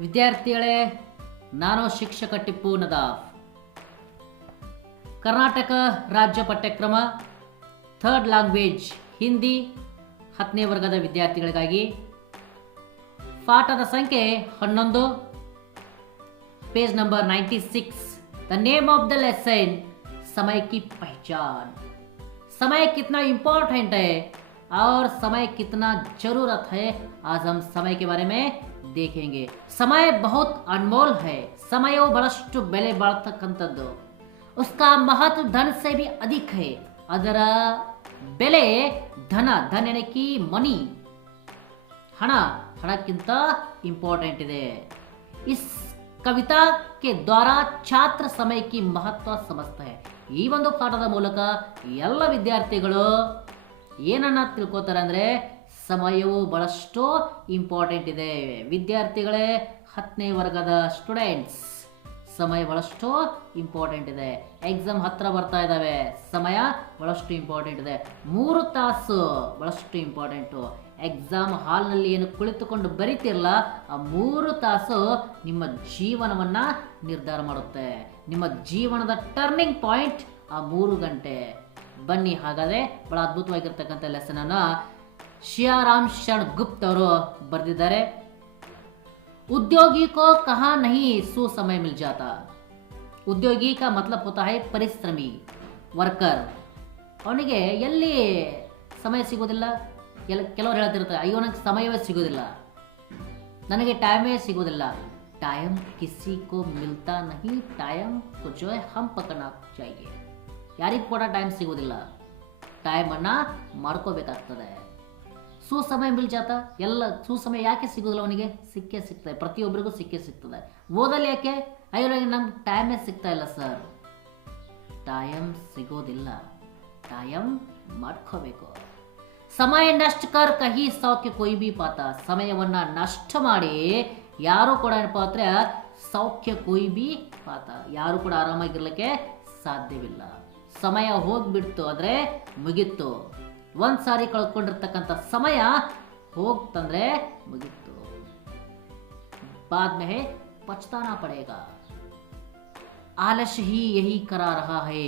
ವಿದ್ಯಾರ್ಥಿಗಳೇ, ನಾನು ಶಿಕ್ಷಕ ಟಿಪ್ಪು ನದಾಫ್. ಕರ್ನಾಟಕ ರಾಜ್ಯ ಪಠ್ಯಕ್ರಮ ಥರ್ಡ್ ಲ್ಯಾಂಗ್ವೇಜ್ ಹಿಂದಿ 10ನೇ ವರ್ಗದ ವಿದ್ಯಾರ್ಥಿಗಳಿಗಾಗಿ ಪಾಠದ ಸಂಖ್ಯೆ 11, page number 96. The name of the lesson, समय की पहचान. समय कितना इंपॉर्टेंट है और समय कितना जरूरत है, आज हम समय के बारे में देखेंगे. समय बहुत अनमोल है. ಸಮಯವು ಬಹಳಷ್ಟು ಬೆಲೆ ಬಾಳತಕ್ಕಂಥದ್ದು. उसका महत्व धन से भी अधिक है. ಅದರ ಬೆಲೆ ಧನ यानी कि मनी, ಹಣಕ್ಕಿಂತ ಇಂಪಾರ್ಟೆಂಟ್ ಇದೆ. इस ಕವಿತಾ ಕೆ ದ್ವಾರ ಛಾತ್ರ ಸಮಯ ಕಿ ಮಹತ್ವ ಸಮಜ್ತಾ ಹೈ. ಈ ಒಂದು ಪಾಠದ ಮೂಲಕ ಎಲ್ಲ ವಿದ್ಯಾರ್ಥಿಗಳು ಏನನ್ನ ತಿಳ್ಕೊತಾರೆ ಅಂದರೆ ಸಮಯವು ಬಹಳಷ್ಟು ಇಂಪಾರ್ಟೆಂಟ್ ಇದೆ. ವಿದ್ಯಾರ್ಥಿಗಳೇ, 10ನೇ ವರ್ಗದ ಸ್ಟೂಡೆಂಟ್ಸ್, ಸಮಯ ಬಹಳಷ್ಟು ಇಂಪಾರ್ಟೆಂಟ್ ಇದೆ. ಎಕ್ಸಾಮ್ ಹತ್ರ ಬರ್ತಾ ಇದ್ದಾವೆ, ಸಮಯ ಬಹಳಷ್ಟು ಇಂಪಾರ್ಟೆಂಟ್ ಇದೆ. 3 ತಾಸು ಬಹಳಷ್ಟು ಇಂಪಾರ್ಟೆಂಟು. ಎಕ್ಸಾಮ್ ಹಾಲ್ನಲ್ಲಿ ಏನು ಕುಳಿತುಕೊಂಡು ಬರೀತಿರಲ್ಲ, ಆ 3 ತಾಸು ನಿಮ್ಮ ಜೀವನವನ್ನು ನಿರ್ಧಾರ ಮಾಡುತ್ತೆ. ನಿಮ್ಮ ಜೀವನದ ಟರ್ನಿಂಗ್ ಪಾಯಿಂಟ್ ಆ 3 ಗಂಟೆ. ಬನ್ನಿ, ಹಾಗಾದರೆ ಬಹಳ ಅದ್ಭುತವಾಗಿರ್ತಕ್ಕಂಥ ಲೆಸನನ್ನು ಶಿಯಾರಾಮ್ ಶರಣ್ ಗುಪ್ತ್ ಅವರು ಬರೆದಿದ್ದಾರೆ. उद्योगी को कहाँ नहीं सो समय मिल जाता. ಉದ್ಯೋಗಿ का मतलब होता है ಪರಿಶ್ರಮಿ, ವರ್ಕರ್. ಅವನಿಗೆ ಎಲ್ಲಿ ಸಮಯ ಸಿಗೋದಿಲ್ಲ. ಕೆಲವರು ಹೇಳ್ತಿರ್ತಾರೆ, ಅಯ್ಯೋ ನನಗೆ ಸಮಯವೇ ಸಿಗೋದಿಲ್ಲ, ನನಗೆ ಟೈಮೇ ಸಿಗೋದಿಲ್ಲ. ಟೈಮ್ ಕಿಸಿ ಕೋ ಮಿಲ್ತಾ ನಹಿ, ಟೈಮ್ ಕೋ ಜೋ ಹೈ ಹಮ್ ಪಕಡ್ನಾ ಚಾಹಿಯೆ. ಯಾರಿಗೂ ಕೂಡ ಟೈಮ್ ಸಿಗೋದಿಲ್ಲ, ಟೈಮನ್ನು ಮಾಡ್ಕೋಬೇಕಾಗ್ತದೆ. ಸುಸಮಯ ಮಿಲ್ ಜಾತ, ಎಲ್ಲ ಸುಸಮಯ ಯಾಕೆ ಸಿಗೋದಿಲ್ಲ ಅವನಿಗೆ? ಸಿಕ್ಕೇ ಸಿಗ್ತದೆ, ಪ್ರತಿಯೊಬ್ಬರಿಗೂ ಸಿಕ್ಕೇ ಸಿಗ್ತದೆ. ಓದಲು ಯಾಕೆ? ಅಯ್ಯೋ ನಮ್ಗೆ ಟೈಮೇ ಸಿಗ್ತಾ ಇಲ್ಲ ಸರ್. ಟೈಮ್ ಸಿಗೋದಿಲ್ಲ, ಟೈಮ್ ಮಾಡ್ಕೋಬೇಕು. ಸಮಯ ನಷ್ಟ ಕರ್ ಕಹಿ ಸೌಖ್ಯ ಕೊಯ್ ಬಿ ಪಾತ. ಸಮಯವನ್ನ ನಷ್ಟ ಮಾಡಿ ಯಾರು ಕೂಡ ಏನಪ್ಪ ಅಂದ್ರೆ ಸೌಖ್ಯ ಕೊಯ್ ಬಿ ಪಾತ, ಯಾರು ಕೂಡ ಆರಾಮಾಗಿರ್ಲಿಕ್ಕೆ ಸಾಧ್ಯವಿಲ್ಲ. ಸಮಯ ಹೋಗ್ಬಿಡ್ತು ಅಂದ್ರೆ ಮುಗಿತ್ತು. ಒಂದ್ಸಾರಿ ಕಳ್ಕೊಂಡಿರ್ತಕ್ಕಂಥ ಸಮಯ ಹೋಗ್ತಂದ್ರೆ ಮುಗಿತ್ತು. ಬಾದ್ ಮೇ ಪಚ್ತಾನಾ ಪಡೇಗಾ. ಆಲಸ್ಯ ಹಿ ಯಹಿ ಕರಾ ರಹಾ ಹೈ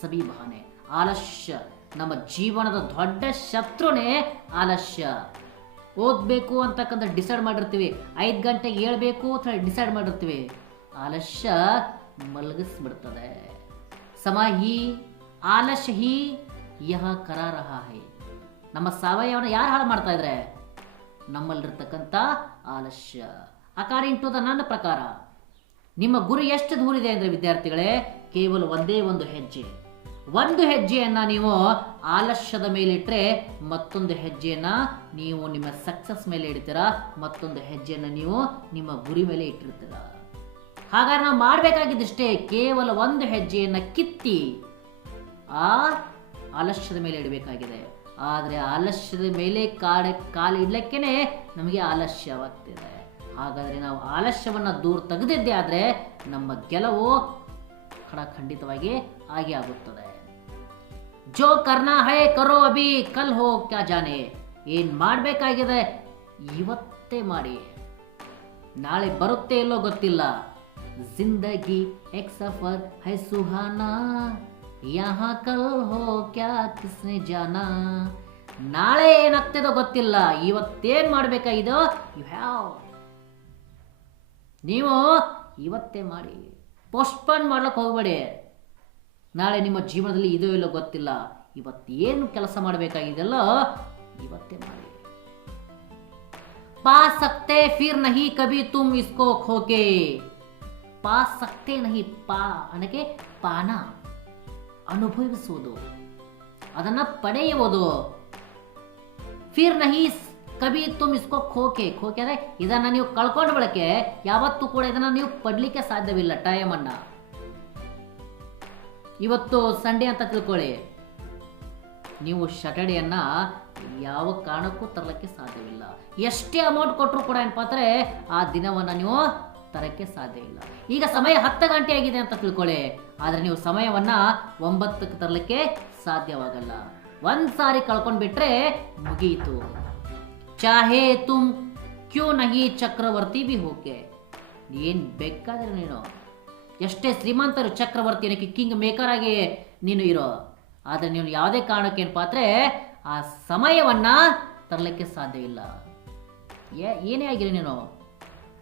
ಸಭಿ ಬಹಾನೆ. ಆಲಸ್ಯ ನಮ್ಮ ಜೀವನದ ದೊಡ್ಡ ಶತ್ರುನೇ ಆಲಸ್ಯ. ಓದಬೇಕು ಅಂತಕ್ಕಂಥ ಡಿಸೈಡ್ ಮಾಡಿರ್ತೀವಿ, 5 ಗಂಟೆಗೆ ಏಳಬೇಕು ಅಂತ ಡಿಸೈಡ್ ಮಾಡಿರ್ತೀವಿ, ಆಲಸ್ಯ ಮಲಗಿಸ್ಬಿಡ್ತದೆ. ಸಮಯ ಹಿ ಆಲಸ್ಯ ಹಿ ಯಹ ಕರಾ ರಹಾ ಹೈ. ನಮ್ಮ ಸಾವಯವನ ಯಾರು ಹಾಳು ಮಾಡ್ತಾ ಇದ್ರೆ? ನಮ್ಮಲ್ಲಿರ್ತಕ್ಕಂಥ ಆಲಸ್ಯ. ಅಕಾರ್ಡಿಂಗ್ ಟು ದ ನನ್ನ ಪ್ರಕಾರ ನಿಮ್ಮ ಗುರಿ ಎಷ್ಟು ದೂರ ಇದೆ ಅಂದರೆ ವಿದ್ಯಾರ್ಥಿಗಳೇ, ಕೇವಲ ಒಂದೇ ಒಂದು ಹೆಜ್ಜೆ. ಒಂದು ಹೆಜ್ಜೆಯನ್ನು ನೀವು ಆಲಸ್ಯದ ಮೇಲೆ ಇಟ್ಟರೆ ಮತ್ತೊಂದು ಹೆಜ್ಜೆಯನ್ನು ನೀವು ನಿಮ್ಮ ಸಕ್ಸಸ್ ಮೇಲೆ ಇಡ್ತೀರಾ, ಮತ್ತೊಂದು ಹೆಜ್ಜೆಯನ್ನು ನೀವು ನಿಮ್ಮ ಗುರಿ ಮೇಲೆ ಇಟ್ಟಿರ್ತೀರ. ಹಾಗಾದ್ರೆ ನಾವು ಮಾಡಬೇಕಾಗಿದ್ದಷ್ಟೇ, ಕೇವಲ ಒಂದು ಹೆಜ್ಜೆಯನ್ನು ಕಿತ್ತಿ ಆ ಆಲಸ್ಯದ ಮೇಲೆ ಇಡಬೇಕಾಗಿದೆ. ಆದರೆ ಆಲಸ್ಯದ ಮೇಲೆ ಕಾಲು ಇಡ್ಲಿಕ್ಕೇನೆ ನಮಗೆ ಆಲಸ್ಯವಾಗ್ತಿದೆ. ಹಾಗಾದರೆ ನಾವು ಆಲಸ್ಯವನ್ನು ದೂರ ತೆಗೆದಿದ್ದೆ ಆದರೆ ನಮ್ಮ ಗೆಲುವು ಖಂಡಿತವಾಗಿ ಆಗೇ ಆಗುತ್ತದೆ. ಜೋ ಕರ್ನಾ ಹೈ ಕರೋ ಅಭಿ, ಕಲ್ ಹೋ ಕ್ಯಾ ಜಾನೆ. ಏನು ಮಾಡಬೇಕಾಗಿದೆ ಇವತ್ತೇ ಮಾಡಿ, ನಾಳೆ ಬರುತ್ತೆ ಇಲ್ಲೋ ಗೊತ್ತಿಲ್ಲ. ಜಿಂದಗಿ ಏಕ್ ಸಫರ್ ಹೈ ಸುಹಾನಾ, ಯಹಾ ಕಲ್ ಹೋ ಕ್ಯಾ ಕಿಸ್ನೆ ಜಾನಾ. ನಾಳೆ ಏನಾಗ್ತದೋ ಗೊತ್ತಿಲ್ಲ, ಇವತ್ತೇನು ಮಾಡಬೇಕಾಗಿದೋ ನೀವು ಇವತ್ತೇ ಮಾಡಿ. ಪೋಸ್ಟ್ಪೋನ್ ಮಾಡ್ಲಿಕ್ಕೆ ಹೋಗಬೇಡಿ. ನಾಳೆ ನಿಮ್ಮ ಜೀವನದಲ್ಲಿ ಇದೋ ಇಲ್ಲೋ ಗೊತ್ತಿಲ್ಲ, ಇವತ್ತೇನು ಕೆಲಸ ಮಾಡಬೇಕಾಗಿದೆಯಲ್ಲೋ ಇವತ್ತೇ ಮಾಡಿ. ಪಾ ಸಕ್ತೆ ಫಿರ್ ನಹಿ ಕಭಿ ತುಮ್ ಇಸ್ಕೋ ಖೋಕೆ. ಪಾ ಸಕ್ತೆ ನಹಿ, ಪಾ ಅನ್ನಕ್ಕೆ ಪಾನ, ಅನುಭವಿಸುವುದು, ಅದನ್ನ ಪಡೆಯುವುದು. ಫಿರ್ ನಹಿ ಕಭಿ ತುಮ್ ಇಸ್ಕೋ ಖೋಕೆ. ಖೋಕೆ ಅಂದರೆ ಇದನ್ನು ನೀವು ಕಳ್ಕೊಂಡು ಬಳಕೆ ಯಾವತ್ತೂ ಕೂಡ ಇದನ್ನು ನೀವು ಪಡ್ಲಿಕ್ಕೆ ಸಾಧ್ಯವಿಲ್ಲ. ಟೈಮನ್ನು ಇವತ್ತು ಸಂಡೇ ಅಂತ ತಿಳ್ಕೊಳ್ಳಿ, ನೀವು ಸ್ಯಾಟರ್ಡೇಯನ್ನು ಯಾವ ಕಾರಣಕ್ಕೂ ತರಲಿಕ್ಕೆ ಸಾಧ್ಯವಿಲ್ಲ. ಎಷ್ಟೇ ಅಮೌಂಟ್ ಕೊಟ್ಟರು ಕೂಡ ಏನಪ್ಪ ಅಂದರೆ ಆ ದಿನವನ್ನು ನೀವು ತರಕ್ಕೆ ಸಾಧ್ಯ ಇಲ್ಲ. ಈಗ ಸಮಯ 10 ಗಂಟೆ ಆಗಿದೆ ಅಂತ ತಿಳ್ಕೊಳ್ಳಿ, ಆದರೆ ನೀವು ಸಮಯವನ್ನು 9ಕ್ಕೆ ತರಲಿಕ್ಕೆ ಸಾಧ್ಯವಾಗಲ್ಲ. ಒಂದು ಸಾರಿ ಕಳ್ಕೊಂಡು ಬಿಟ್ರೆ ಮುಗಿಯಿತು. ಚಾಹೆ ತುಮ್ ಕ್ಯೂ ನಹಿ ಚಕ್ರವರ್ತಿ ಬಿ ಹೋಕೆ, ಏನು ಬೇಕಾದ್ರೆ ನೀನು ಎಷ್ಟೇ ಶ್ರೀಮಂತರು ಚಕ್ರವರ್ತಿ ಏನಕ್ಕೆ ಕಿಂಗ್ ಮೇಕರ್ ಆಗಿ ನೀನು ಇರೋ, ಆದರೆ ನೀನು ಯಾವುದೇ ಕಾರಣಕ್ಕೆ ಏನಪ್ಪ ಅಂದರೆ ಆ ಸಮಯವನ್ನ ತರಲಿಕ್ಕೆ ಸಾಧ್ಯವಿಲ್ಲ. ಏನೇ ಆಗಿರಿ ನೀನು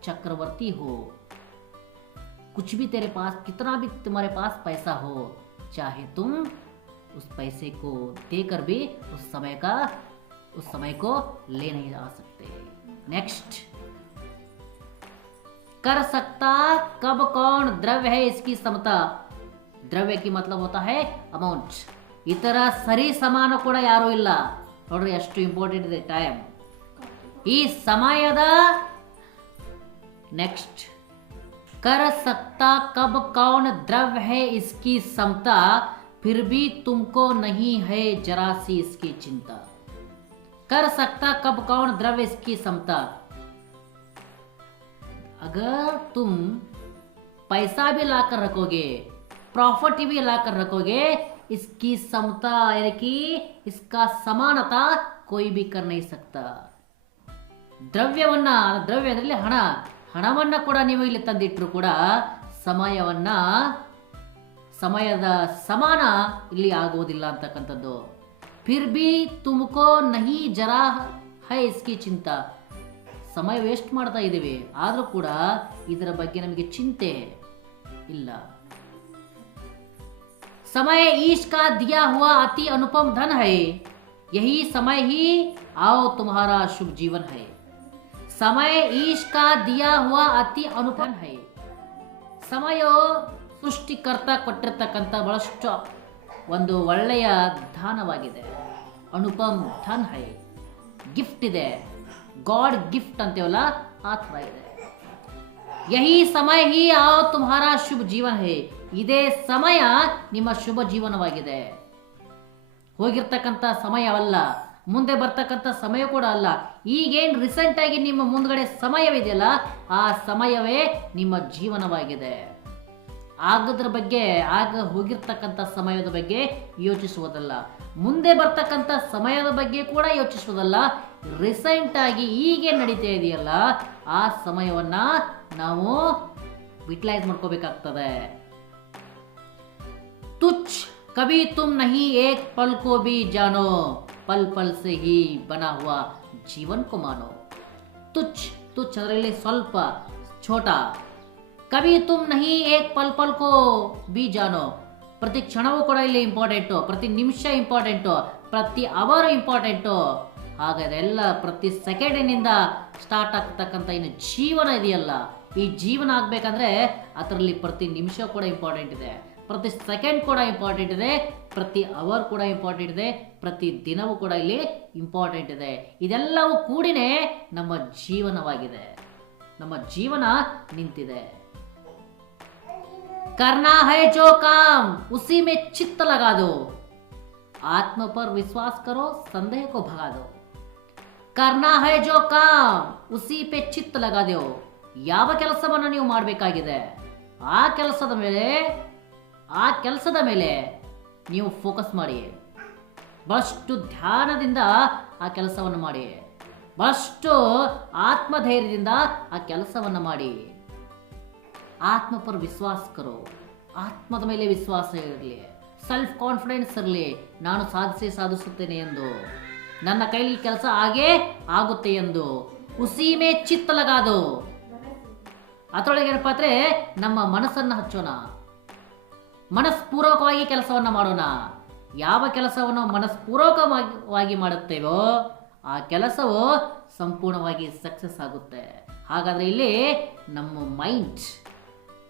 चक्रवर्ती हो, कुछ भी तेरे पास कितना भी तुम्हारे पास पैसा हो, चाहे तुम उस पैसे को देकर भी उस समय को ले नहीं आ सकते. नेक्स्ट, कर सकता कब कौन द्रव्य है इसकी समता. द्रव्य की मतलब होता है अमाउंट. ಈ ಥರ ಸರಿ ಸಮಾನ ಕೂಡ ಯಾರೂ ಇಲ್ಲ ನೋಡ್ರಿ, ಎಷ್ಟು ಇಂಪಾರ್ಟೆಂಟ್ ಇದೆ ಟೈಮ್. ಈ ಸಮಯದ नेक्स्ट, कर सकता कब कौन द्रव्य है इसकी समता, फिर भी तुमको नहीं है जरा सी इसकी चिंता. कर सकता कब कौन द्रव्य इसकी समता. अगर तुम पैसा भी लाकर रखोगे, प्रॉपर्टी भी लाकर रखोगे, इसकी समता यानी कि इसका समानता कोई भी कर नहीं सकता. ದ್ರವ್ಯವನ್ನ, ದ್ರವ್ಯ ಅದರಲ್ಲಿ ಹಣವನ್ನ ಕೂಡ ನೀವು ಇಲ್ಲಿ ತಂದಿಟ್ಟರು ಕೂಡ ಸಮಯದ ಸಮಾನ ಇಲ್ಲಿ ಆಗುವುದಿಲ್ಲ ಅಂತಕ್ಕಂಥದ್ದು. ಫಿರ್ ಬಿ ತುಮಕೋ ನಹಿ ಜರಾ ಹೈ ಇಸ್ಕಿ ಚಿಂತಾ. ಸಮಯ ವೇಸ್ಟ್ ಮಾಡ್ತಾ ಇದ್ದೀವಿ, ಆದರೂ ಕೂಡ ಇದರ ಬಗ್ಗೆ ನಮಗೆ ಚಿಂತೆ ಇಲ್ಲ. समय ईश का दिया हुआ अति अनुपम धन है, यही समय ही आओ तुम्हारा शुभ जीवन है. समय ईश का दिया हुआ ಅತಿ ಅನುಪಮ है. ಸಮಯ ಸೃಷ್ಟಿಕರ್ತ ಕೊಟ್ಟಿರ್ತಕ್ಕಂಥ ಬಹಳಷ್ಟು ಒಂದು ಒಳ್ಳೆಯ ದಾನವಾಗಿದೆ. ಅನುಪಮ್ ಧನ್ ಹೈ, ಗಿಫ್ಟ್ ಇದೆ, ಗಾಡ್ ಗಿಫ್ಟ್ ಅಂತೀವಲ್ಲ ಆ ಥರ ಇದೆ. ಯಹಿ ಸಮಯ ಹಿ आओ तुम्हारा शुभ जीवन है. ಇದೇ ಸಮಯ ನಿಮ್ಮ ಶುಭ ಜೀವನವಾಗಿದೆ. ಹೋಗಿರ್ತಕ್ಕಂಥ ಸಮಯವಲ್ಲ, ಮುಂದೆ ಬರ್ತಕ್ಕಂಥ ಸಮಯ ಕೂಡ ಅಲ್ಲ. ಈಗೇನು ರೀಸೆಂಟ್ ಆಗಿ ನಿಮ್ಮ ಮುಂದ್ಗಡೆ ಸಮಯವಿದೆಯಲ್ಲ, ಆ ಸಮಯವೇ ನಿಮ್ಮ ಜೀವನವಾಗಿದೆ. ಆಗದ್ರ ಬಗ್ಗೆ, ಆಗ ಹೋಗಿರ್ತಕ್ಕಂಥ ಸಮಯದ ಬಗ್ಗೆ ಯೋಚಿಸುವುದಲ್ಲ, ಮುಂದೆ ಬರ್ತಕ್ಕಂಥ ಸಮಯದ ಬಗ್ಗೆ ಕೂಡ ಯೋಚಿಸುವುದಲ್ಲ. ರೀಸೆಂಟ್ ಆಗಿ ಈಗೇನು ನಡೀತಾ ಇದೆಯಲ್ಲ ಆ ಸಮಯವನ್ನ ನಾವು ಯುಟಿಲೈಸ್ ಮಾಡ್ಕೋಬೇಕಾಗ್ತದೆ. तुच्छ कभी तुम नहीं एक पल को भी जानो, पल पल से ही बना हुआ जीवन को मानो. तुच्छ, तुच्छ ಅದರಲ್ಲಿ ಸ್ವಲ್ಪ ಛೋಟ. ಕभी तुम नहीं एक पल पल को भी जानो. ಪ್ರತಿ ಕ್ಷಣವೂ ಕೂಡ ಇಲ್ಲಿ ಇಂಪಾರ್ಟೆಂಟು, ಪ್ರತಿ ನಿಮಿಷ ಇಂಪಾರ್ಟೆಂಟು, ಪ್ರತಿ ಅವರ್ ಇಂಪಾರ್ಟೆಂಟು. ಹಾಗಾದ್ರೆ ಎಲ್ಲ ಪ್ರತಿ ಸೆಕೆಂಡಿನಿಂದ ಸ್ಟಾರ್ಟ್ ಆಗ್ತಕ್ಕಂಥ ಇನ್ನು ಜೀವನ ಇದೆಯಲ್ಲ, ಈ ಜೀವನ ಆಗ್ಬೇಕಂದ್ರೆ ಅದರಲ್ಲಿ ಪ್ರತಿ ನಿಮಿಷ ಕೂಡ ಇಂಪಾರ್ಟೆಂಟ್ ಇದೆ, ಪ್ರತಿ ಸೆಕೆಂಡ್ ಕೂಡ ಇಂಪಾರ್ಟೆಂಟ್ ಇದೆ, ಪ್ರತಿ ಅವರ್ ಕೂಡ ಇಂಪಾರ್ಟೆಂಟ್ ಇದೆ, ಪ್ರತಿ ದಿನವೂ ಕೂಡ ಇಲ್ಲಿ ಇಂಪಾರ್ಟೆಂಟ್ ಇದೆ. ಇದೆಲ್ಲವೂ ಕೂಡಿನೇ ನಮ್ಮ ಜೀವನವಾಗಿದೆ, ನಮ್ಮ ಜೀವನ ನಿಂತಿದೆ. करना है जो काम उसी में चित्त लगा दो, आत्म पर विश्वास करो, संदेह को भगा दो. करना है जो काम उसी पे चित्त लगा दो. ಯಾವ ಕೆಲಸವನ್ನು ನೀವು ಮಾಡಬೇಕಾಗಿದೆ ಆ ಕೆಲಸದ ಮೇಲೆ ನೀವು ಫೋಕಸ್ ಮಾಡಿ, ಬಹಳಷ್ಟು ಧ್ಯಾನದಿಂದ ಆ ಕೆಲಸವನ್ನು ಮಾಡಿ, ಬಹಳಷ್ಟು ಆತ್ಮಧೈರ್ಯದಿಂದ ಆ ಕೆಲಸವನ್ನು ಮಾಡಿ. ಆತ್ಮ ಪರ್ ವಿಶ್ವಾಸ ಕರೋ, ಆತ್ಮದ ಮೇಲೆ ವಿಶ್ವಾಸ ಇರಲಿ, ಸೆಲ್ಫ್ ಕಾನ್ಫಿಡೆನ್ಸ್ ಇರಲಿ. ನಾನು ಸಾಧಿಸುತ್ತೇನೆ ಎಂದು, ನನ್ನ ಕೈಲಿ ಕೆಲಸ ಆಗೇ ಆಗುತ್ತೆ ಎಂದು. ಉಸಿ ಮೇ ಚಿತ್ತ ಲಗಾದು, ಅದರೊಳಗೆ ಏನಪ್ಪ ಅಂದರೆ ನಮ್ಮ ಮನಸ್ಸನ್ನು ಹಚ್ಚೋಣ, ಮನಸ್ಪೂರ್ವಕವಾಗಿ ಕೆಲಸವನ್ನು ಮಾಡೋಣ. ಯಾವ ಕೆಲಸವನ್ನು ಮನಸ್ಪೂರ್ವಕವಾಗಿ ಮಾಡುತ್ತೇವೋ ಆ ಕೆಲಸವು ಸಂಪೂರ್ಣವಾಗಿ ಸಕ್ಸಸ್ ಆಗುತ್ತೆ. ಹಾಗಾದರೆ ಇಲ್ಲಿ ನಮ್ಮ ಮೈಂಡ್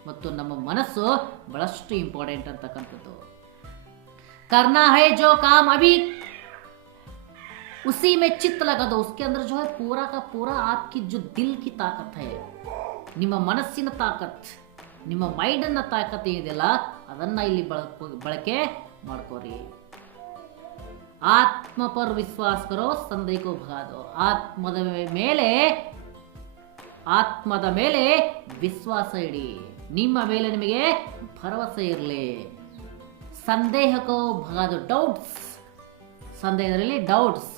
ಮತ್ತು ನಮ್ಮ ಮನಸ್ಸು ಬಹಳಷ್ಟು ಇಂಪಾರ್ಟೆಂಟ್ ಅಂತಕ್ಕಂಥದ್ದು. करना है जो काम अभी उसी में चित्त लगा दो, उसके अंदर जो है पूरा का पूरा आपकी जो दिल की ताकत है, ನಿಮ್ಮ ಮನಸ್ಸಿನ ತಾಕತ್, ನಿಮ್ಮ ಮೈಂಡಿನ ತಾಕತ್ ಏನಿದೆಯಲ್ಲ ಅದನ್ನ ಇಲ್ಲಿ ಬಳಕೆ ಮಾಡ್ಕೋರಿ. ಆತ್ಮ ಪರ್ ವಿಶ್ವಾಸ ಕರೋ, ಸಂದೇಹ ಕೋ ಭಗಾ ದೋ. ಆತ್ಮದ ಮೇಲೆ ವಿಶ್ವಾಸ ಇಡಿ, ನಿಮ್ಮ ಮೇಲೆ ನಿಮಗೆ ಭರವಸೆ ಇರಲಿ. ಸಂದೇಹಕ್ಕೂ ಭಗಾದು, ಡೌಟ್ಸ್, ಸಂದೇಹದಲ್ಲಿ ಡೌಟ್ಸ್,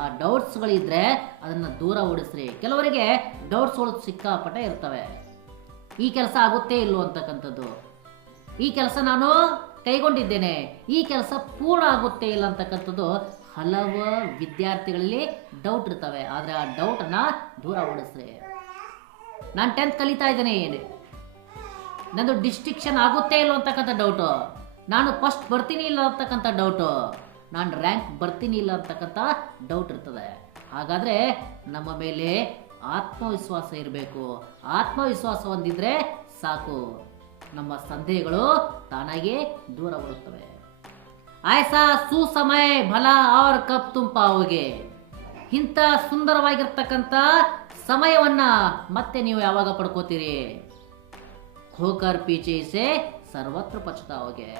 ಆ ಡೌಟ್ಸ್ಗಳಿದ್ರೆ ಅದನ್ನು ದೂರ ಓಡಿಸ್ರಿ. ಕೆಲವರಿಗೆ ಡೌಟ್ಸ್ಗಳು ಸಿಕ್ಕಾಪಟ್ಟೆ ಇರ್ತವೆ. ಈ ಕೆಲಸ ಆಗುತ್ತೆ ಇಲ್ಲೋ ಅಂತಕ್ಕಂಥದ್ದು, ಈ ಕೆಲಸ ನಾನು ಕೈಗೊಂಡಿದ್ದೇನೆ, ಈ ಕೆಲಸ ಪೂರ್ಣ ಆಗುತ್ತೆ ಇಲ್ಲ ಅಂತಕ್ಕಂಥದ್ದು ಹಲವು ವಿದ್ಯಾರ್ಥಿಗಳಲ್ಲಿ ಡೌಟ್ ಇರ್ತವೆ. ಆದರೆ ಆ ಡೌಟನ್ನು ದೂರ ಓಡಿಸ್ರಿ. ನಾನು 10th ಕಲಿತಾ ಇದ್ದೇನೆ, ನಂದು ಡಿಸ್ಟಿಂಕ್ಷನ್ ಆಗುತ್ತೆ ಇಲ್ಲೋ ಅಂತಕ್ಕಂಥ ಡೌಟು, ನಾನು ಫಸ್ಟ್ ಬರ್ತೀನಿ ಇಲ್ಲ ಅಂತಕ್ಕಂಥ ಡೌಟು, ನಾನು ರ್ಯಾಂಕ್ ಬರ್ತೀನಿ ಇಲ್ಲ ಅಂತಕ್ಕಂಥ ಡೌಟ್ ಇರ್ತದೆ. ಹಾಗಾದರೆ ನಮ್ಮ ಮೇಲೆ ಆತ್ಮವಿಶ್ವಾಸ ಇರಬೇಕು. ಆತ್ಮವಿಶ್ವಾಸ ಹೊಂದಿದ್ರೆ ಸಾಕು, ನಮ್ಮ ಸಂದೇಹಗಳು ತಾನಾಗೆ ದೂರ ಬರುತ್ತವೆ. ಆಯ್ಸಾ ಸುಸಮಯ ಭಲ ಅವ್ರ ಕಪ್ ತುಮ್ ಪಾವೋಗೆ. ಇಂಥ ಸುಂದರವಾಗಿರ್ತಕ್ಕಂಥ ಸಮಯವನ್ನ ಮತ್ತೆ ನೀವು ಯಾವಾಗ ಪಡ್ಕೋತೀರಿ? ಹೋಕರ್ ಪೀಚೆ ಸೆ ಸರ್ವತ್ರ ಪಶ್ಚಾತ್ತಾಪೋಗೆ.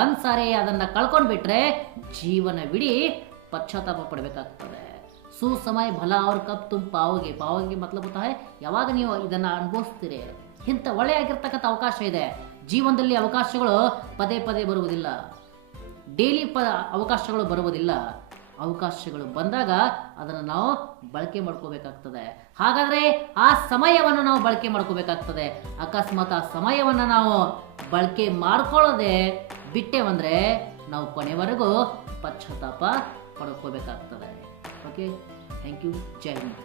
ಒಂದ್ಸಾರಿ ಅದನ್ನ ಕಳ್ಕೊಂಡ್ಬಿಟ್ರೆ ಜೀವನವಿಡೀ ಪಶ್ಚಾತ್ತಾಪ ಪಡಬೇಕಾಗ್ತದೆ. ಸುಸಮಯ ಭಲ ಅವ್ರ ಕಪ್ ತುಮ್ ಪಾವೋಗೆ. ಪಾವೋಗೆ ಮತ್ಲಬ್ ಗೊತ್ತಾ ಹೈ, ಯಾವಾಗ ನೀವು ಇದನ್ನ ಅನುಭವಿಸ್ತೀರಿ. ಇಂಥ ಒಳ್ಳೆಯಾಗಿರ್ತಕ್ಕಂಥ ಅವಕಾಶ ಇದೆ ಜೀವನದಲ್ಲಿ. ಅವಕಾಶಗಳು ಪದೇ ಪದೇ ಬರುವುದಿಲ್ಲ, ಡೈಲಿ ಅವಕಾಶಗಳು ಬರುವುದಿಲ್ಲ. ಅವಕಾಶಗಳು ಬಂದಾಗ ಅದನ್ನು ನಾವು ಬಳಕೆ ಮಾಡ್ಕೋಬೇಕಾಗ್ತದೆ. ಹಾಗಾದರೆ ಆ ಸಮಯವನ್ನು ನಾವು ಬಳಕೆ ಮಾಡ್ಕೋಬೇಕಾಗ್ತದೆ. ಅಕಸ್ಮಾತ್ ಆ ಸಮಯವನ್ನು ನಾವು ಬಳಕೆ ಮಾಡ್ಕೊಳ್ಳೋದೆ ಬಿಟ್ಟೇವಂದರೆ ನಾವು ಕೊನೆವರೆಗೂ ಪಶ್ಚಾತ್ತಾಪ ಪಡ್ಕೋಬೇಕಾಗ್ತದೆ. Okay, thank you. ಜೈ ಹಿಂದ್.